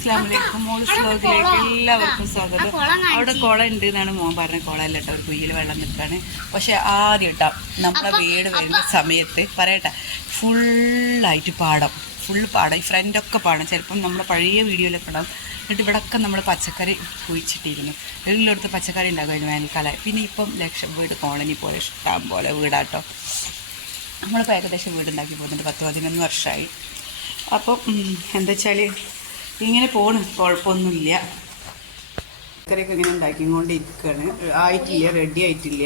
അസ്സലാമലൈക്കും മോൾസ് വ്ലോഗിലേക്ക് എല്ലാവർക്കും സ്വാഗതം. അവിടെ കുളം ഉണ്ട് എന്നാണ് മോൻ പറഞ്ഞത്. കുളമല്ല കേട്ടോ, ഒരു കുയ്യിൽ വെള്ളം നിൽക്കുകയാണ്. പക്ഷെ ആദ്യം കേട്ടോ നമ്മളെ വീട് വരുന്ന സമയത്ത് പറയട്ടെ, ഫുള്ളായിട്ട് പാടം, ഫുൾ പാടം, ഈ ഫ്രണ്ടൊക്കെ പാടം. ചിലപ്പം നമ്മുടെ പഴയ വീഡിയോയിലൊക്കെ ഉണ്ടാവും. എന്നിട്ട് ഇവിടെയൊക്കെ നമ്മൾ പച്ചക്കറി കുഴിച്ചിട്ടിരുന്നു. എല്ലായിടത്തും പച്ചക്കറി ഉണ്ടാകുമായിരുന്നു വേനൽക്കാലം. പിന്നെ ഇപ്പം ലക്ഷം വീട് കോളനി പോലെ ഇഷ്ടം പോലെ വീടാട്ടോ. നമ്മളിപ്പോൾ ഏകദേശം വീടുണ്ടാക്കി പോകുന്നുണ്ട്, 10-11 വർഷമായി. അപ്പോൾ എന്താ വെച്ചാൽ ഇങ്ങനെ പോണ്, കുഴപ്പമൊന്നുമില്ല. പച്ചക്കറിയൊക്കെ ഇങ്ങനെ ഉണ്ടാക്കിക്കൊണ്ടിരിക്കുകയാണ്. ആയിട്ടില്ല, റെഡി ആയിട്ടില്ല,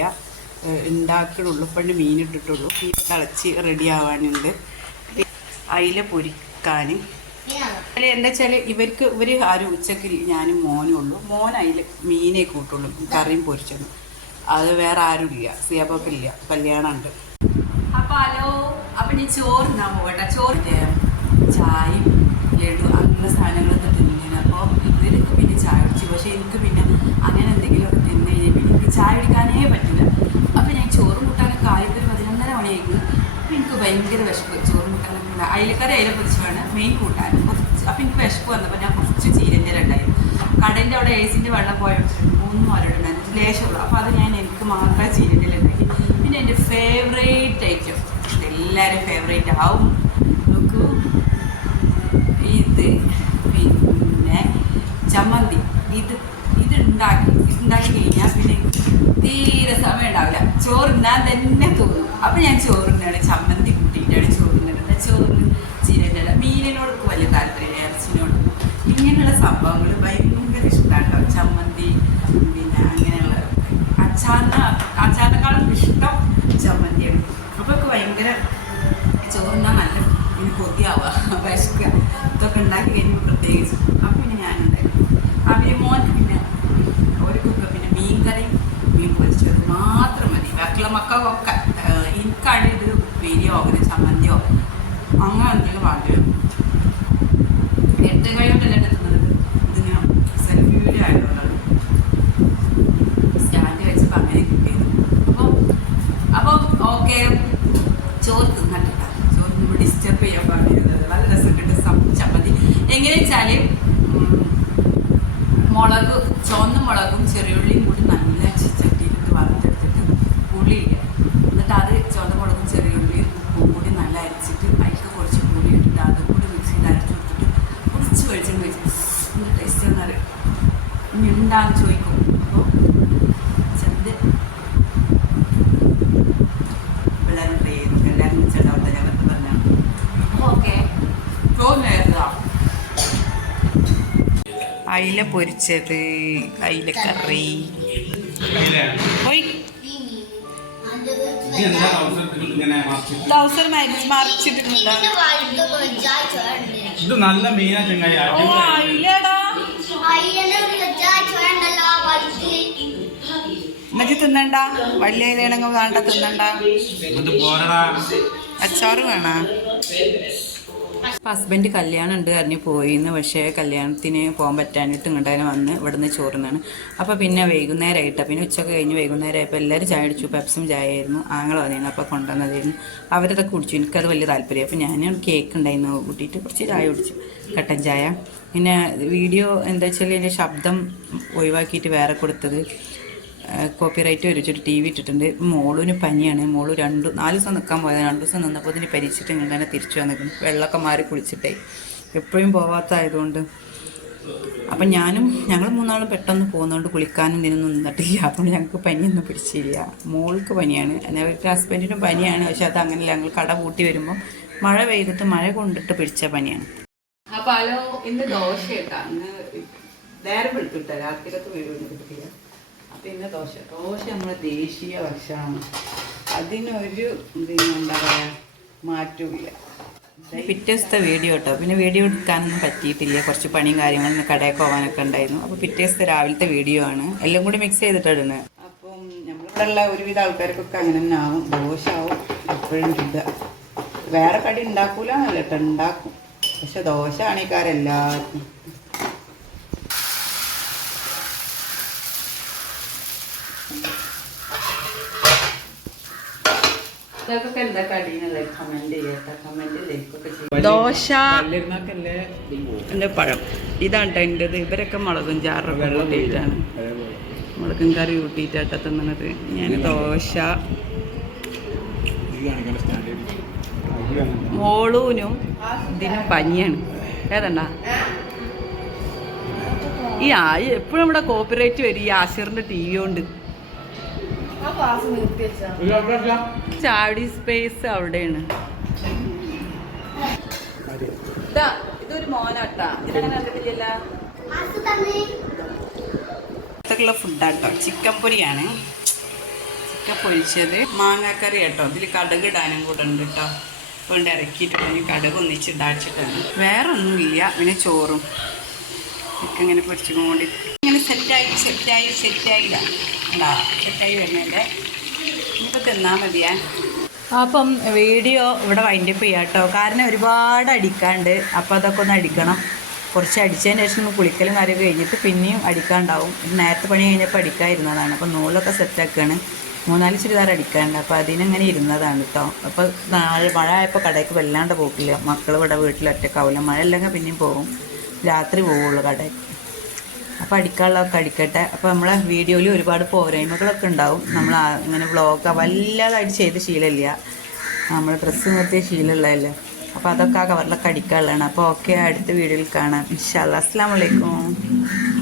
ഉണ്ടാക്കണുള്ളൂ. പണ്ട് മീൻ ഇട്ടിട്ടുള്ളൂ. മീൻ തിളച്ച് റെഡി ആവാനുണ്ട്. അയില പൊരിക്കാൻ എന്താ വെച്ചാൽ ഇവർ ആരും ഉച്ചക്ക് ഞാനും മോനും ഉള്ളൂ. മോൻ അയില മീനേ കൂട്ടുള്ളൂ, കറിയും പൊരിച്ചത്. അത് വേറെ ആരും ഇല്ല, സിയാപ്പൊക്കില്ല, കല്യാണമുണ്ട്. അപ്പോൾ ഹലോ, അപ്പം നീ ചോറ് തിന്നാൻ പോകട്ടെ. ചോറ് ചായയും ലഡു അങ്ങനെയുള്ള സാധനങ്ങളൊക്കെ തിന്നിരുന്നു. അപ്പോൾ ഇവർക്ക് പിന്നെ ചായ കുടിച്ചു. പക്ഷേ എനിക്ക് പിന്നെ അങ്ങനെ എന്തെങ്കിലുമൊക്കെ തിന്നു കഴിഞ്ഞാൽ പിന്നെ എനിക്ക് ചായ കുടിക്കാനേ പറ്റില്ല. അപ്പോൾ ഞാൻ ചോറ് കൂട്ടാനൊക്കെ ആയപ്പോൾ 11:30 മണിയായിരുന്നു. അപ്പോൾ എനിക്ക് ഭയങ്കര വിശപ്പ്. ചോറ് കൂട്ടാനൊക്കെ അയിലക്കറി അയില പൊരിച്ചാണ് മെയിൻ കൂട്ടാൻ. കുറച്ച് അപ്പോൾ എനിക്ക് വിശപ്പ് വന്നപ്പോൾ ഞാൻ കുറച്ച് ചീരൻ്റെ ഉണ്ടായിരുന്നു. കടേൻ്റെ അവിടെ AC വെള്ളം പോയ 3 മരടുണ്ടായിരുന്നു, ലേശമുള്ളൂ. അപ്പോൾ അത് ഞാൻ എനിക്ക് മാത്രമേ ചീരൻ്റെ ഉണ്ടാക്കി. പിന്നെ എൻ്റെ ഫേവറേറ്റ് ഐറ്റം, എല്ലാവരും ഫേവറേറ്റ് ആവും, നോക്കൂ, ഇത് പിന്നെ ചമ്മന്തി. ഇത് ഉണ്ടാക്കി കഴിഞ്ഞാൽ പിന്നെ തീരെ സമയം ഉണ്ടാവില്ല, ചോറുണ്ടാൻ തന്നെ തോന്നും. അപ്പം ഞാൻ ചോറിനാണ് ചമ്മന്തി കൂട്ടിയിട്ടാണ് ചോറിനുണ്ട്. ചോറ് ചീരൻ്റെ മീനിനോടൊക്കെ വലിയ താല്പര്യം, ഇറച്ചിനോട്. ഇങ്ങനെയുള്ള സംഭവങ്ങൾ ഭയങ്കര ഇഷ്ടമാണ് കേട്ടോ. ചമ്മന്തി പിന്നെ അങ്ങനെയുള്ള അച്ചാറിനേക്കാളും ഇഷ്ടം ചമ്മന്തിയാണ്. അപ്പോൾ ഒക്കെ ഭയങ്കര ചോറുണ്ടാൻ നല്ല എനിക്ക് കൊതിയാവുക, വിശക്കുക. ഇതൊക്കെ ഉണ്ടാക്കി കഴിഞ്ഞപ്പോൾ പ്രത്യേകിച്ച്. അപ്പം പിന്നെ ഞാനുണ്ടായിരുന്നു. പിന്നെ മോൻക്ക് പിന്നെ അവർക്കൊക്കെ പിന്നെ മീൻ കറി മീൻ പൊരിച്ചത് മാത്രം മതി. ബാക്കിയുള്ള മക്കൾക്കൊക്കെ എനിക്കാണ് ഇത് ഉപ്പേരിയോ അങ്ങനെ ചമ്മന്തിയോ അങ്ങനെ എന്തെങ്കിലും വാങ്ങിയോ. 8 കഴിയോട്ടല്ലേ എത്തുന്നത്. ഇതിന് സെൽഫി വീഡിയോ ആയതുകൊണ്ടാണ് സ്റ്റാൻഡ് വെച്ചപ്പോൾ അങ്ങനെ കിട്ടിയത്. അപ്പോൾ ഓക്കെ, ചോറ് തിന്നിട്ടില്ല. ചോറ് നമ്മൾ ഡിസ്റ്റർബ് ചെയ്യാൻ പറഞ്ഞിരുന്നത്. നല്ല രസം കിട്ടും ചമ്മന്തി. എങ്ങനെ വെച്ചാൽ മുളക്, ചുവന്ന മുളകും ചെറിയുള്ളിയും കൂടി നല്ല ചട്ടിയിലിട്ട് വറുത്തെടുത്തിട്ട് പുളിയില്ല. എന്നിട്ട് അത് ചുവന്ന മുളകും ചെറിയുള്ളിയും ഉപ്പും കൂടി നല്ല അരിച്ചിട്ട് അതിലേക്ക് കുറച്ച് പുളി ഇട്ടിട്ട് അതും കൂടി മിക്സിയിൽ അരച്ച് കൊടുത്തിട്ട് കുറച്ച് വെളിച്ചെണ്ണ വെച്ചിട്ട് ഒന്ന് ടേസ്റ്റ് എന്നറിയും. ഇനി ഉണ്ടാകുന്ന ചോദിക്കും. അപ്പോൾ ചെന്ത് എല്ലാവരും ട്രൈ ചെയ്തു. എല്ലാവരും വെച്ചിട്ടുണ്ടാവട്ടെ, ഞങ്ങൾക്ക് പറഞ്ഞാൽ. അപ്പോൾ ഓക്കെ, തോന്നുന്നതാ അയില പൊരിച്ചത്, അയില കറി. ട്രൗസർ മറിച്ചിട്ടിട്ടുണ്ട്. ഇത് നല്ല മീനാ ചങ്ങായി. ഓ അയിലടാ, എന്നിട്ട് തിന്നണ്ട. വലിയ ഇലയാണെങ്കിൽ വേണ്ട, തിന്നണ്ട. അച്ചാറ് വേണോ? ഹസ്ബൻഡ് കല്യാണം ഉണ്ട് അറിഞ്ഞ് പോയിന്ന്. പക്ഷേ കല്യാണത്തിന് പോകാൻ പറ്റാനിട്ട് ഇങ്ങോട്ടേനെ വന്ന് ഇവിടുന്ന് ചോറുന്നാണ്. അപ്പോൾ പിന്നെ വൈകുന്നേരമായിട്ടാണ്. പിന്നെ ഉച്ചക്ക് കഴിഞ്ഞ് വൈകുന്നേരമായപ്പോൾ എല്ലാവരും ചായ അടിച്ചു. പെപ്സും ചായ ആയിരുന്നു. ആങ്ങൾ വന്നിരുന്നു, അപ്പോൾ കൊണ്ടുവന്നതായിരുന്നു. അവരതൊക്കെ കുടിച്ചു. എനിക്കത് വലിയ താല്പര്യം. അപ്പോൾ ഞാൻ കേക്ക് ഉണ്ടായിരുന്നു കൂട്ടിയിട്ട് കുറച്ച് ചായ കുടിച്ചു, കട്ടൻ ചായ. പിന്നെ വീഡിയോ എന്താ വെച്ചാൽ എൻ്റെ ശബ്ദം ഒഴിവാക്കിയിട്ട് വേറെ കൊടുത്തത് കോപ്പിറൈറ്റ് വരച്ചിട്ട് TV ഇട്ടിട്ടുണ്ട്. മോളിന് പനിയാണ്. മോള് 4 ദിവസം നിൽക്കാൻ പോയത്. 2 ദിവസം നിന്നപ്പോൾ ഇതിന് പരിച്ചിട്ട് ഇങ്ങനെ തിരിച്ചു വന്നിരിക്കുന്നു. വെള്ളമൊക്കെ മാറി കുളിച്ചിട്ടേ, എപ്പോഴും പോവാത്തതായതുകൊണ്ട്. അപ്പം ഞങ്ങൾ 3 പെട്ടെന്ന് പോകുന്നതുകൊണ്ട് കുളിക്കാനും ഇതിനൊന്നും നിന്നിട്ടില്ല. അപ്പം ഞങ്ങൾക്ക് പനിയൊന്നും പിടിച്ചില്ല. മോൾക്ക് പനിയാണ്, അവർക്ക് ഹസ്ബൻഡിനും പനിയാണ്. പക്ഷെ അത് അങ്ങനെയല്ല, ഞങ്ങൾ കട പൂട്ടി വരുമ്പോൾ മഴ പെയ്തിട്ട് മഴ കൊണ്ടിട്ട് പിടിച്ച പനിയാണ്. അപ്പോൾ ഹലോ, ഇന്ന് ദോശ കേട്ടോ. അന്ന് നേരം എടുത്തിട്ട രാത്രിയിലത്ത് വീടൊന്നും കിട്ടില്ല. അപ്പം ഇന്ന് ദോശ നമ്മുടെ ദേശീയ ഭക്ഷണമാണ്. അതിനൊരു എന്താ പറയുക മാറ്റമില്ല. പിറ്റേ ദിവസത്തെ വീഡിയോ കേട്ടോ. പിന്നെ വീഡിയോ എടുക്കാനൊന്നും പറ്റിയിട്ടില്ല, കുറച്ച് പണിയും കാര്യങ്ങളും കടയിൽ പോകാനൊക്കെ ഉണ്ടായിരുന്നു. അപ്പോൾ പിറ്റേ ദിവസത്തെ രാവിലത്തെ വീഡിയോ ആണ്, എല്ലാം കൂടി മിക്സ് ചെയ്തിട്ടിടുന്നത്. അപ്പം നമ്മളിവിടെ ഉള്ള ഒരുവിധ ആൾക്കാർക്കൊക്കെ അങ്ങനെ തന്നെ ആവും. ദോശ ആവും എപ്പോഴും കിട്ടുക. വേറെ കടി ഉണ്ടാക്കൂല എന്നല്ല കേട്ടോ, ഉണ്ടാക്കും. പക്ഷെ ദോശ ആണിക്കാരെല്ലാവർക്കും. ഇതൊക്കെ എന്താ കടീന്നുള്ളത് കമന്റ് ചെയ്യട്ടെ, കമന്റ് ലൈക്കൊക്കെ ചെയ്യും. ദോശ എൻ്റെ പഴം ഇതാണ് കേട്ടോ എൻ്റെത്. ഇവരൊക്കെ മുളകും ചാറൊക്കെ കൂട്ടിയിട്ടാണ്, മുളകും കറി കൂട്ടിയിട്ടാട്ടോ തിന്നണത്. ഞാൻ ദോശ, മോളൂനും ഇതിനും പനിയാണ്. ഏതണ്ട ഈ എപ്പോഴും നമ്മുടെ കോപ്പിറൈറ്റ് വരും ഈ ആശിറിന്റെ TV കൊണ്ട്. ചാടി സ്പേസ് അവിടെയാണ്. ഇതൊരു മോനാട്ടാ, ഇതിനങ്ങനെ കണ്ടിട്ടില്ല. ഇതൊക്കെയുള്ള ഫുഡാട്ടോ. ചിക്കൻ പൊരിയാണ്, ചിക്കൻ പൊരിച്ചത്, മാങ്ങാക്കറി കേട്ടോ. ഇതിൽ കടുക് ഇടാനും കൂടെ ഉണ്ട് കേട്ടോ. കൊണ്ട് ഇറക്കിയിട്ടുണ്ടെങ്കിൽ കടുക് ഒന്നിച്ചിട്ടാച്ചിട്ടാണ്, വേറെ ഒന്നുമില്ല. പിന്നെ ചോറും ഒക്കെ ഇങ്ങനെ പൊരിച്ചുകൊണ്ട് ഇങ്ങനെ സെറ്റായില്ല ഉണ്ടാ, സെറ്റായി വരുന്നതിൻ്റെ ഇനിയിപ്പോൾ തിന്നാൽ മതിയാ. അപ്പം വീഡിയോ ഇവിടെ വൈൻഡപ്പ് ചെയ്യാം കേട്ടോ. കാരണം ഒരുപാട് അടിക്കാണ്ട്, അപ്പോൾ അതൊക്കെ ഒന്ന് അടിക്കണം. കുറച്ച് അടിച്ചതിന് ശേഷം കുളിക്കലും കാര്യമൊക്കെ കഴിഞ്ഞിട്ട് പിന്നെയും അടിക്കാണ്ടാവും. നേരത്തെ പണി കഴിഞ്ഞപ്പോൾ അടിക്കാതിരുന്നതാണ്. അപ്പോൾ നൂലൊക്കെ സെറ്റാക്കുകയാണ്. 3-4 ചുരിദാർ അടിക്കാനുണ്ട്. അപ്പോൾ അതിനങ്ങനെ ഇരുന്നതാണ് കേട്ടോ. അപ്പോൾ മഴ ആയപ്പോൾ കടയ്ക്ക് വല്ലാണ്ട് പോക്കില്ല. മക്കൾ ഇവിടെ വീട്ടിൽ ഒറ്റക്കാവില്ല. മഴ ഇല്ലെങ്കിൽ പിന്നെയും പോകും, രാത്രി പോവുള്ളൂ കടയ്ക്ക്. അപ്പോൾ അടിക്കാനുള്ളതൊക്കെ അടിക്കട്ടെ. അപ്പോൾ നമ്മളെ വീഡിയോയിൽ ഒരുപാട് പോരായ്മകളൊക്കെ ഉണ്ടാവും. നമ്മൾ ഇങ്ങനെ വ്ളോഗ് വല്ലാതായിട്ട് ചെയ്ത് ശീലമില്ല, നമ്മൾ ഡ്രസ്സ് നിർത്തിയ ശീലമുള്ളതല്ലേ. അപ്പോൾ അതൊക്കെ ആ കവറിലൊക്കെ അടിക്കാനുള്ളതാണ്. അപ്പോൾ ഓക്കെ, അടുത്ത വീഡിയോയിൽ കാണാം ഇൻഷാ അല്ലാഹ്. അസ്സലാമു അലൈക്കും.